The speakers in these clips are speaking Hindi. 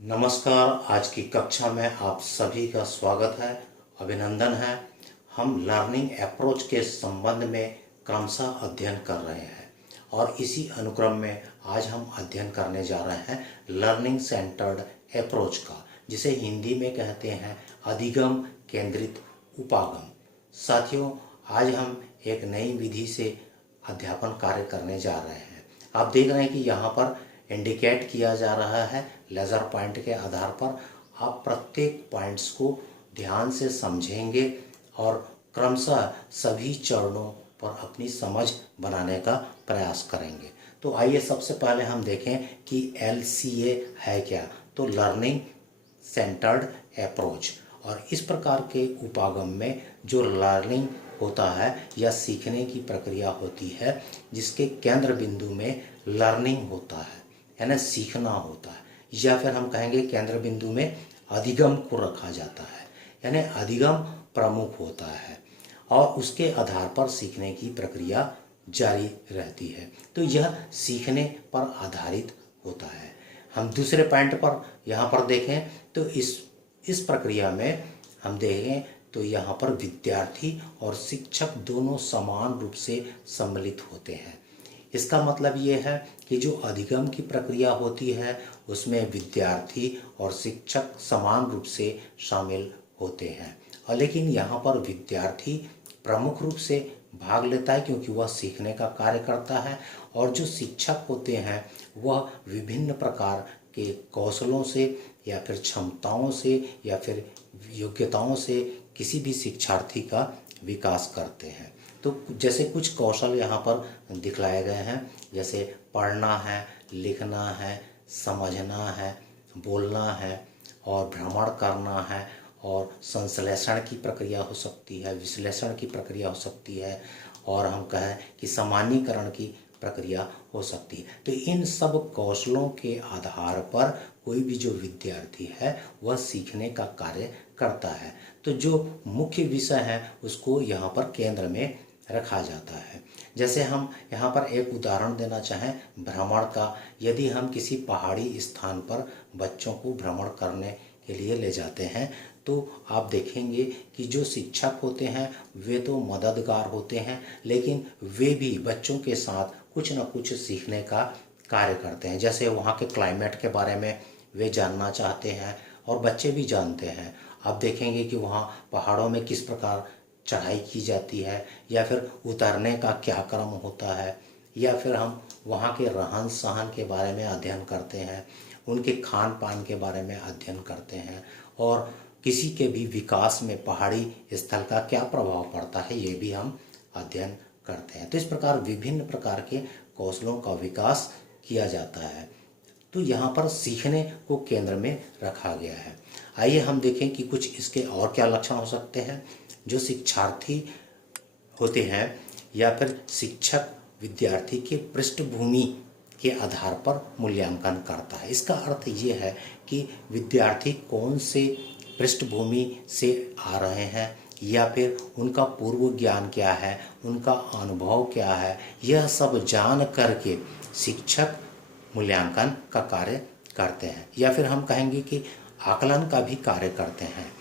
नमस्कार। आज की कक्षा में आप सभी का स्वागत है, अभिनंदन है। हम लर्निंग अप्रोच के संबंध में क्रमशः अध्ययन कर रहे हैं और इसी अनुक्रम में आज हम अध्ययन करने जा रहे हैं लर्निंग सेंटर्ड अप्रोच का, जिसे हिंदी में कहते हैं अधिगम केंद्रित उपागम। साथियों, आज हम एक नई विधि से अध्यापन कार्य करने जा रहे हैं। आप देख रहे हैं कि यहाँ पर इंडिकेट किया जा रहा है लेज़र पॉइंट के आधार पर। आप प्रत्येक पॉइंट्स को ध्यान से समझेंगे और क्रमशः सभी चरणों पर अपनी समझ बनाने का प्रयास करेंगे। तो आइए सबसे पहले हम देखें कि LCA है क्या। तो लर्निंग सेंटर्ड अप्रोच, और इस प्रकार के उपागम में जो लर्निंग होता है या सीखने की प्रक्रिया होती है, जिसके केंद्र बिंदु में लर्निंग होता है यानी सीखना होता है, या फिर हम कहेंगे केंद्र बिंदु में अधिगम को रखा जाता है, यानी अधिगम प्रमुख होता है और उसके आधार पर सीखने की प्रक्रिया जारी रहती है। तो यह सीखने पर आधारित होता है। हम दूसरे पॉइंट पर यहाँ पर देखें तो इस प्रक्रिया में हम देखें तो यहाँ पर विद्यार्थी और शिक्षक दोनों समान रूप से सम्मिलित होते हैं। इसका मतलब ये है कि जो अधिगम की प्रक्रिया होती है उसमें विद्यार्थी और शिक्षक समान रूप से शामिल होते हैं, और लेकिन यहाँ पर विद्यार्थी प्रमुख रूप से भाग लेता है क्योंकि वह सीखने का कार्य करता है, और जो शिक्षक होते हैं वह विभिन्न प्रकार के कौशलों से या फिर क्षमताओं से या फिर योग्यताओं से किसी भी शिक्षार्थी का विकास करते हैं। तो जैसे कुछ कौशल यहाँ पर दिखलाए गए हैं, जैसे पढ़ना है, लिखना है, समझना है, बोलना है और भ्रमण करना है, और संश्लेषण की प्रक्रिया हो सकती है, विश्लेषण की प्रक्रिया हो सकती है, और हम कहें कि सामान्यीकरण की प्रक्रिया हो सकती है। तो इन सब कौशलों के आधार पर कोई भी जो विद्यार्थी है वह सीखने का कार्य करता है। तो जो मुख्य विषय है उसको यहाँ पर केंद्र में रखा जाता है। जैसे हम यहाँ पर एक उदाहरण देना चाहें भ्रमण का, यदि हम किसी पहाड़ी स्थान पर बच्चों को भ्रमण करने के लिए ले जाते हैं तो आप देखेंगे कि जो शिक्षक होते हैं वे तो मददगार होते हैं, लेकिन वे भी बच्चों के साथ कुछ न कुछ सीखने का कार्य करते हैं। जैसे वहाँ के क्लाइमेट के बारे में वे जानना चाहते हैं और बच्चे भी जानते हैं। आप देखेंगे कि वहाँ पहाड़ों में किस प्रकार चढ़ाई की जाती है, या फिर उतरने का क्या क्रम होता है, या फिर हम वहाँ के रहन सहन के बारे में अध्ययन करते हैं, उनके खान पान के बारे में अध्ययन करते हैं, और किसी के भी विकास में पहाड़ी स्थल का क्या प्रभाव पड़ता है ये भी हम अध्ययन करते हैं। तो इस प्रकार विभिन्न प्रकार के कौशलों का विकास किया जाता है। तो यहाँ पर सीखने को केंद्र में रखा गया है। आइए हम देखें कि कुछ इसके और क्या लक्षण हो सकते हैं। जो शिक्षार्थी होते हैं या फिर शिक्षक विद्यार्थी के पृष्ठभूमि के आधार पर मूल्यांकन करता है। इसका अर्थ ये है कि विद्यार्थी कौन से पृष्ठभूमि से आ रहे हैं, या फिर उनका पूर्व ज्ञान क्या है, उनका अनुभव क्या है, यह सब जान करके शिक्षक मूल्यांकन का कार्य करते हैं, या फिर हम कहेंगे कि आकलन का भी कार्य करते हैं,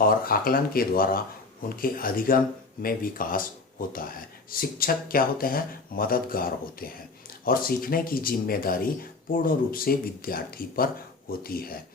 और आकलन के द्वारा उनके अधिगम में विकास होता है। शिक्षक क्या होते हैं? मददगार होते हैं, और सीखने की जिम्मेदारी पूर्ण रूप से विद्यार्थी पर होती है।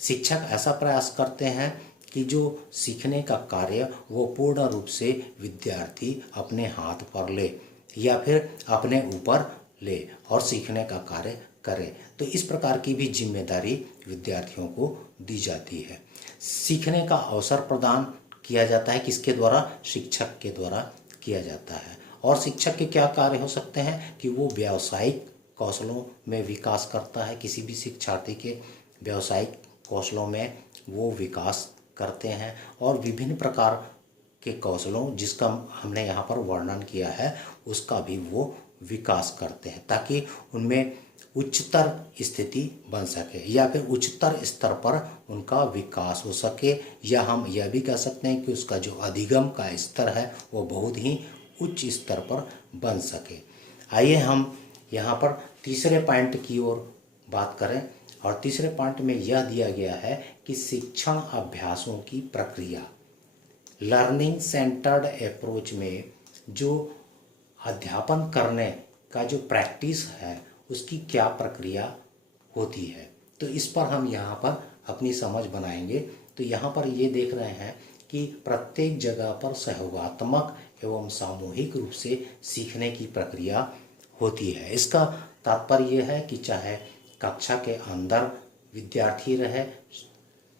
शिक्षक ऐसा प्रयास करते हैं कि जो सीखने का कार्य वो पूर्ण रूप से विद्यार्थी अपने हाथ पर ले या फिर अपने ऊपर ले और सीखने का कार्य करे। तो इस प्रकार की भी जिम्मेदारी विद्यार्थियों को दी जाती है। सीखने का अवसर प्रदान किया जाता है किसके द्वारा? शिक्षक के द्वारा किया जाता है। और शिक्षक के क्या कार्य हो सकते हैं कि वो व्यावसायिक कौशलों में विकास करता है। किसी भी शिक्षार्थी के व्यावसायिक कौशलों में वो विकास करते हैं, और विभिन्न प्रकार के कौशलों जिसका हमने यहाँ पर वर्णन किया है उसका भी वो विकास करते हैं, ताकि उनमें उच्चतर स्थिति बन सके या फिर उच्चतर स्तर पर उनका विकास हो सके, या हम यह भी कह सकते हैं कि उसका जो अधिगम का स्तर है वो बहुत ही उच्च स्तर पर बन सके। आइए हम यहाँ पर तीसरे पॉइंट की ओर बात करें। और तीसरे पॉइंट में यह दिया गया है कि शिक्षण अभ्यासों की प्रक्रिया, लर्निंग सेंटर्ड अप्रोच में जो अध्यापन करने का जो प्रैक्टिस है उसकी क्या प्रक्रिया होती है। तो इस पर हम यहाँ पर अपनी समझ बनाएंगे। तो यहाँ पर ये देख रहे हैं कि प्रत्येक जगह पर सहयोगात्मक एवं सामूहिक रूप से सीखने की प्रक्रिया होती है। इसका तात्पर्य यह है कि चाहे कक्षा के अंदर विद्यार्थी रहे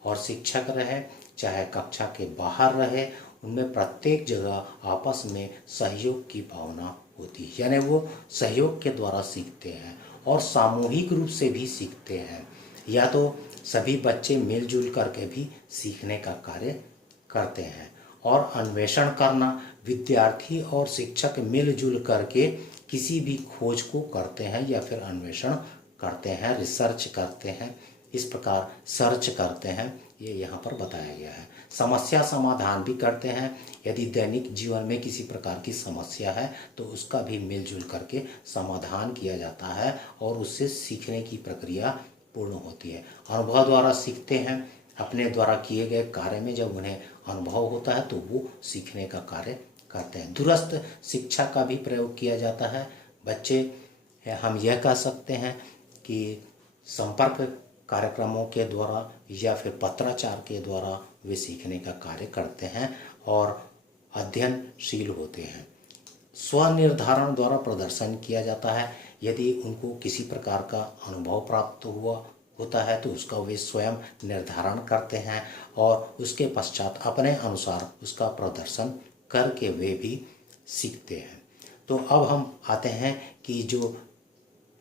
और शिक्षक रहे, चाहे कक्षा के बाहर रहे, उनमें प्रत्येक जगह आपस में सहयोग की भावना होती है, यानी वो सहयोग के द्वारा सीखते हैं और सामूहिक रूप से भी सीखते हैं। या तो सभी बच्चे मिलजुल करके भी सीखने का कार्य करते हैं। और अन्वेषण करना, विद्यार्थी और शिक्षक मिलजुल करके किसी भी खोज को करते हैं या फिर अन्वेषण करते हैं, रिसर्च करते हैं, इस प्रकार सर्च करते हैं, ये यहाँ पर बताया गया है। समस्या समाधान भी करते हैं। यदि दैनिक जीवन में किसी प्रकार की समस्या है तो उसका भी मिलजुल करके समाधान किया जाता है और उससे सीखने की प्रक्रिया पूर्ण होती है। अनुभव द्वारा सीखते हैं। अपने द्वारा किए गए कार्य में जब उन्हें अनुभव होता है तो वो सीखने का कार्य करते हैं। दूरस्थ शिक्षा का भी प्रयोग किया जाता है। बच्चे, हम यह कह सकते हैं कि संपर्क कार्यक्रमों के द्वारा या फिर पत्राचार के द्वारा वे सीखने का कार्य करते हैं और अध्ययनशील होते हैं। स्वनिर्धारण द्वारा प्रदर्शन किया जाता है। यदि उनको किसी प्रकार का अनुभव प्राप्त होता है तो उसका वे स्वयं निर्धारण करते हैं और उसके पश्चात अपने अनुसार उसका प्रदर्शन करके वे भी सीखते हैं। तो अब हम आते हैं कि जो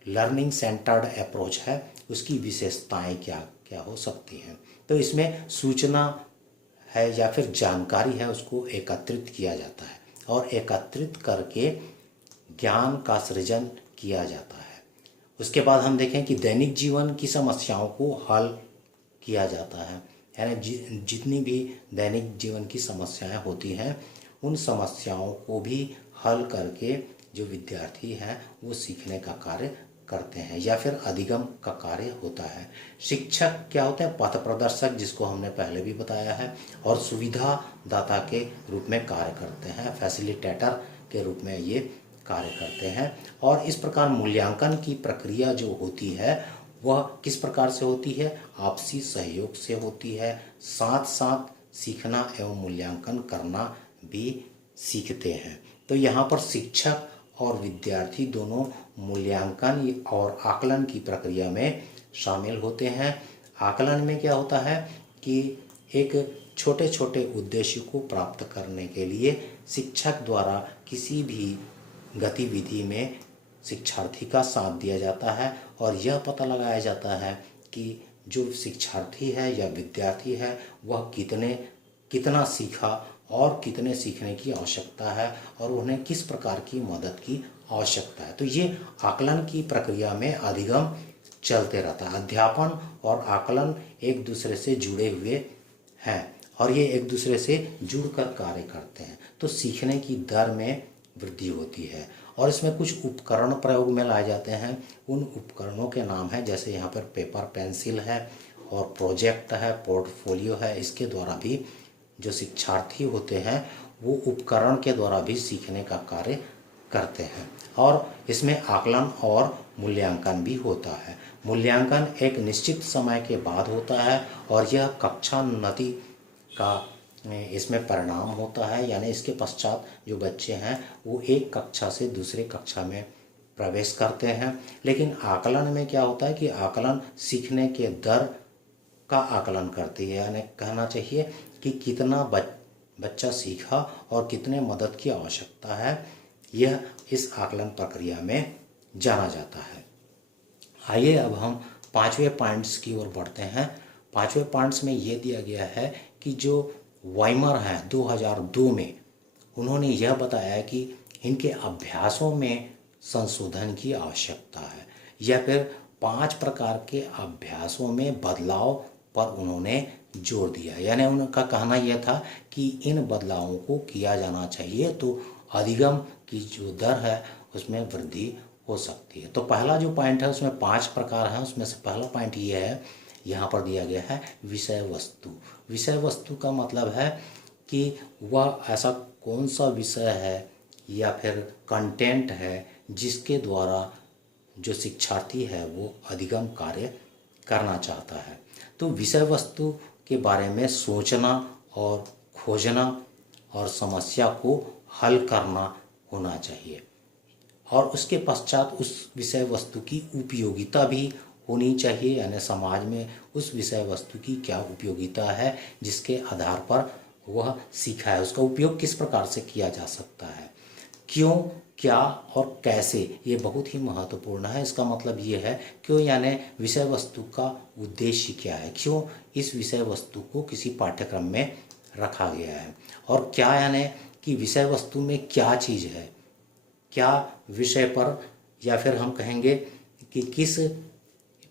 लर्निंग सेंटर्ड अप्रोच है उसकी विशेषताएं क्या क्या हो सकती हैं। तो इसमें सूचना है या फिर जानकारी है उसको एकत्रित किया जाता है और एकत्रित करके ज्ञान का सृजन किया जाता है। उसके बाद हम देखें कि दैनिक जीवन की समस्याओं को हल किया जाता है, यानी जितनी भी दैनिक जीवन की समस्याएं होती हैं उन समस्याओं को भी हल करके जो विद्यार्थी हैं वो सीखने का कार्य करते हैं या फिर अधिगम का कार्य होता है। शिक्षक क्या होते हैं? पथ प्रदर्शक, जिसको हमने पहले भी बताया है, और सुविधा दाता के रूप में कार्य करते हैं, फैसिलिटेटर के रूप में ये कार्य करते हैं। और इस प्रकार मूल्यांकन की प्रक्रिया जो होती है वह किस प्रकार से होती है? आपसी सहयोग से होती है। साथ साथ सीखना एवं मूल्यांकन करना भी सीखते हैं। तो यहाँ पर शिक्षक और विद्यार्थी दोनों मूल्यांकन और आकलन की प्रक्रिया में शामिल होते हैं। आकलन में क्या होता है कि एक छोटे छोटे उद्देश्य को प्राप्त करने के लिए शिक्षक द्वारा किसी भी गतिविधि में शिक्षार्थी का साथ दिया जाता है और यह पता लगाया जाता है कि जो शिक्षार्थी है या विद्यार्थी है वह कितना सीखा और कितने सीखने की आवश्यकता है और उन्हें किस प्रकार की मदद की आवश्यकता है। तो ये आकलन की प्रक्रिया में अधिगम चलते रहता है। अध्यापन और आकलन एक दूसरे से जुड़े हुए हैं और ये एक दूसरे से जुड़कर कार्य करते हैं। तो सीखने की दर में वृद्धि होती है और इसमें कुछ उपकरण प्रयोग में लाए जाते हैं। उन उपकरणों के नाम हैं, जैसे यहाँ पर पेपर पेंसिल है और प्रोजेक्ट है, पोर्टफोलियो है। इसके द्वारा भी जो शिक्षार्थी होते हैं वो उपकरण के द्वारा भी सीखने का कार्य करते हैं। और इसमें आकलन और मूल्यांकन भी होता है। मूल्यांकन एक निश्चित समय के बाद होता है और यह कक्षाोन्नति का इसमें परिणाम होता है, यानी इसके पश्चात जो बच्चे हैं वो एक कक्षा से दूसरे कक्षा में प्रवेश करते हैं। लेकिन आकलन में क्या होता है कि आकलन सीखने के दर का आकलन करती है, यानी कहना चाहिए कि कितना बच्चा सीखा और कितने मदद की आवश्यकता है, यह इस आकलन प्रक्रिया में जाना जाता है। आइए अब हम 5वें पॉइंट्स की ओर बढ़ते हैं। 5वें पॉइंट्स में ये दिया गया है कि जो वाइमर हैं 2002 में उन्होंने यह बताया कि इनके अभ्यासों में संशोधन की आवश्यकता है या फिर 5 प्रकार के अभ्यासों में बदलाव पर उन्होंने जोर दिया। यानी उनका कहना यह था कि इन बदलावों को किया जाना चाहिए तो अधिगम की जो दर है उसमें वृद्धि हो सकती है। तो पहला जो पॉइंट है उसमें 5 प्रकार हैं, उसमें से पहला पॉइंट ये है, यहाँ पर दिया गया है विषय वस्तु। विषय वस्तु का मतलब है कि वह ऐसा कौन सा विषय है या फिर कंटेंट है जिसके द्वारा जो शिक्षार्थी है वो अधिगम कार्य करना चाहता है। तो विषय वस्तु के बारे में सोचना और खोजना और समस्या को हल करना होना चाहिए, और उसके पश्चात उस विषय वस्तु की उपयोगिता भी होनी चाहिए, यानी समाज में उस विषय वस्तु की क्या उपयोगिता है जिसके आधार पर वह सीखा है, उसका उपयोग किस प्रकार से किया जा सकता है, क्यों, क्या और कैसे, ये बहुत ही महत्वपूर्ण है। इसका मतलब ये है क्यों, यानी विषय वस्तु का उद्देश्य क्या है, क्यों इस विषय वस्तु को किसी पाठ्यक्रम में रखा गया है, और क्या यानी कि विषय वस्तु में क्या चीज़ है, क्या विषय पर, या फिर हम कहेंगे कि किस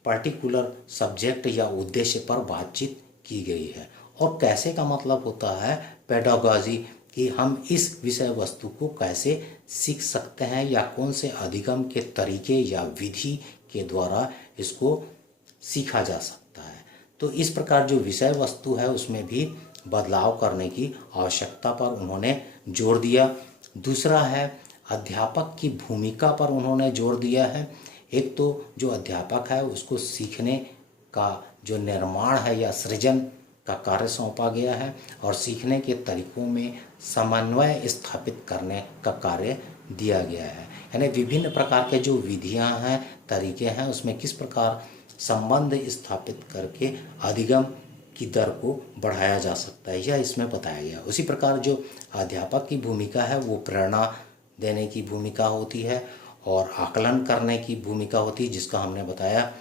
पर्टिकुलर सब्जेक्ट या उद्देश्य पर बातचीत की गई है, और कैसे का मतलब होता है पेडागॉजी, कि हम इस विषय वस्तु को कैसे सीख सकते हैं या कौन से अधिगम के तरीके या विधि के द्वारा इसको सीखा जा सकता है। तो इस प्रकार जो विषय वस्तु है उसमें भी बदलाव करने की आवश्यकता पर उन्होंने जोर दिया। दूसरा है अध्यापक की भूमिका पर उन्होंने जोर दिया है। एक तो जो अध्यापक है उसको सीखने का जो निर्माण है या सृजन का कार्य सौंपा गया है, और सीखने के तरीकों में समन्वय स्थापित करने का कार्य दिया गया है, यानी विभिन्न प्रकार के जो विधियां हैं, तरीके हैं, उसमें किस प्रकार संबंध स्थापित करके अधिगम की दर को बढ़ाया जा सकता है, यह इसमें बताया गया। उसी प्रकार जो अध्यापक की भूमिका है वो प्रेरणा देने की भूमिका होती है और आकलन करने की भूमिका होती है, जिसका हमने बताया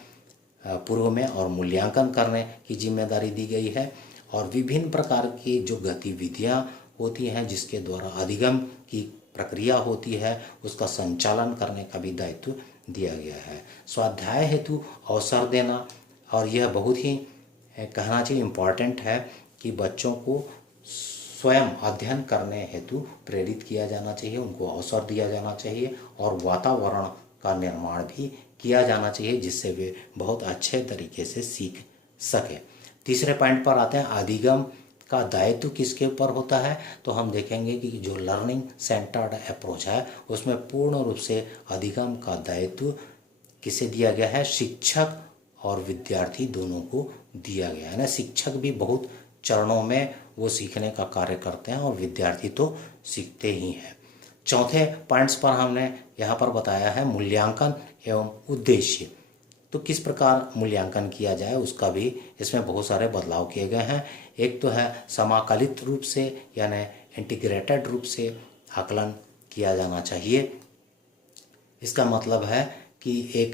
पूर्व में, और मूल्यांकन करने की जिम्मेदारी दी गई है, और विभिन्न प्रकार की जो गतिविधियां होती हैं जिसके द्वारा अधिगम की प्रक्रिया होती है उसका संचालन करने का भी दायित्व दिया गया है। स्वाध्याय हेतु अवसर देना, और यह बहुत ही कहना चाहिए इम्पॉर्टेंट है कि बच्चों को स्वयं अध्ययन करने हेतु प्रेरित किया जाना चाहिए, उनको अवसर दिया जाना चाहिए, और वातावरण का निर्माण भी किया जाना चाहिए जिससे वे बहुत अच्छे तरीके से सीख सकें। तीसरे पॉइंट पर आते हैं, अधिगम का दायित्व किसके ऊपर होता है। तो हम देखेंगे कि जो लर्निंग सेंटर्ड अप्रोच है उसमें पूर्ण रूप से अधिगम का दायित्व किसे दिया गया है, शिक्षक और विद्यार्थी दोनों को दिया गया है ना। शिक्षक भी बहुत चरणों में वो सीखने का कार्य करते हैं और विद्यार्थी तो सीखते ही हैं। चौथे पॉइंट्स पर हमने यहाँ पर बताया है मूल्यांकन एवं उद्देश्य। तो किस प्रकार मूल्यांकन किया जाए उसका भी इसमें बहुत सारे बदलाव किए गए हैं। एक तो है समाकलित रूप से यानी इंटीग्रेटेड रूप से आकलन किया जाना चाहिए। इसका मतलब है कि एक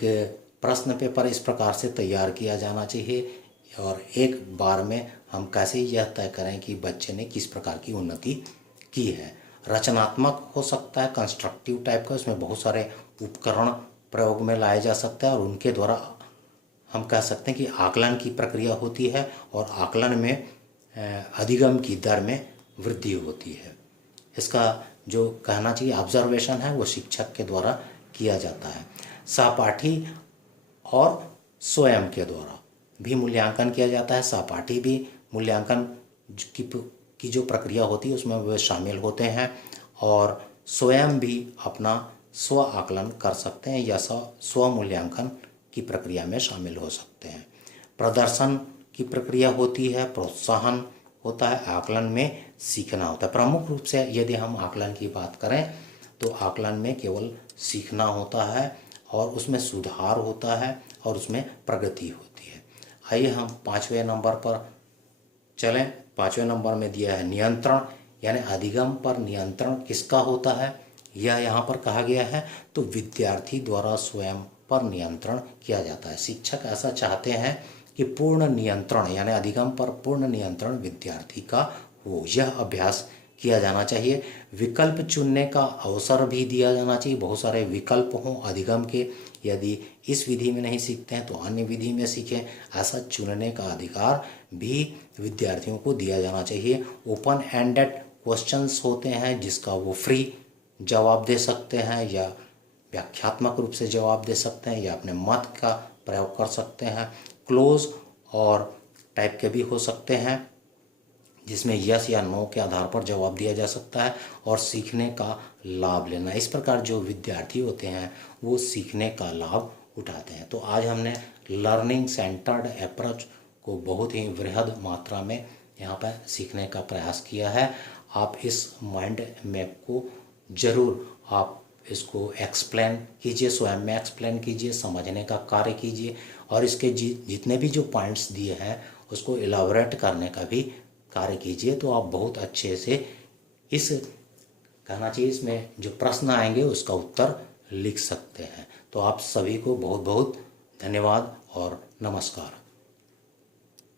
प्रश्न पेपर इस प्रकार से तैयार किया जाना चाहिए और एक बार में हम कैसे यह तय करें कि बच्चे ने किस प्रकार की उन्नति की है। रचनात्मक हो सकता है, कंस्ट्रक्टिव टाइप का, इसमें बहुत सारे उपकरण प्रयोग में लाए जा सकते हैं और उनके द्वारा हम कह सकते हैं कि आकलन की प्रक्रिया होती है और आकलन में अधिगम की दर में वृद्धि होती है। इसका जो कहना चाहिए ऑब्जर्वेशन है वो शिक्षक के द्वारा किया जाता है। सहपाठी और स्वयं के द्वारा भी मूल्यांकन किया जाता है। सहपाठी भी मूल्यांकन की जो प्रक्रिया होती है उसमें वे शामिल होते हैं और स्वयं भी अपना स्व आकलन कर सकते हैं या स्व मूल्यांकन की प्रक्रिया में शामिल हो सकते हैं। प्रदर्शन की प्रक्रिया होती है, प्रोत्साहन होता है, आकलन में सीखना होता है। प्रमुख रूप से यदि हम आकलन की बात करें तो आकलन में केवल सीखना होता है और उसमें सुधार होता है और उसमें प्रगति होती है। आइए हम 5वें नंबर पर चलें। 5वें नंबर में दिया है नियंत्रण, यानी अधिगम पर नियंत्रण किसका होता है यह यहाँ पर कहा गया है। तो विद्यार्थी द्वारा स्वयं पर नियंत्रण किया जाता है। शिक्षक ऐसा चाहते हैं कि पूर्ण नियंत्रण यानी अधिगम पर पूर्ण नियंत्रण विद्यार्थी का हो, यह अभ्यास किया जाना चाहिए। विकल्प चुनने का अवसर भी दिया जाना चाहिए। बहुत सारे विकल्प हों अधिगम के, यदि इस विधि में नहीं सीखते हैं तो अन्य विधि में सीखें, ऐसा चुनने का अधिकार भी विद्यार्थियों को दिया जाना चाहिए। ओपन एंडेड क्वेश्चंस होते हैं जिसका वो फ्री जवाब दे सकते हैं या व्याख्यात्मक रूप से जवाब दे सकते हैं या अपने मत का प्रयोग कर सकते हैं। क्लोज और टाइप के भी हो सकते हैं जिसमें यस या नो के आधार पर जवाब दिया जा सकता है और सीखने का लाभ लेना। इस प्रकार जो विद्यार्थी होते हैं वो सीखने का लाभ उठाते हैं। तो आज हमने लर्निंग सेंटर्ड अप्रोच को बहुत ही वृहद मात्रा में यहाँ पर सीखने का प्रयास किया है। आप इस माइंड मैप को ज़रूर आप इसको एक्सप्लेन कीजिए, स्वयं में एक्सप्लेन कीजिए, समझने का कार्य कीजिए और इसके जितने भी जो पॉइंट्स दिए हैं उसको इलाबोरेट करने का भी कार्य कीजिए। तो आप बहुत अच्छे से इस कहना चाहिए इसमें जो प्रश्न आएंगे उसका उत्तर लिख सकते हैं। तो आप सभी को बहुत बहुत धन्यवाद और नमस्कार।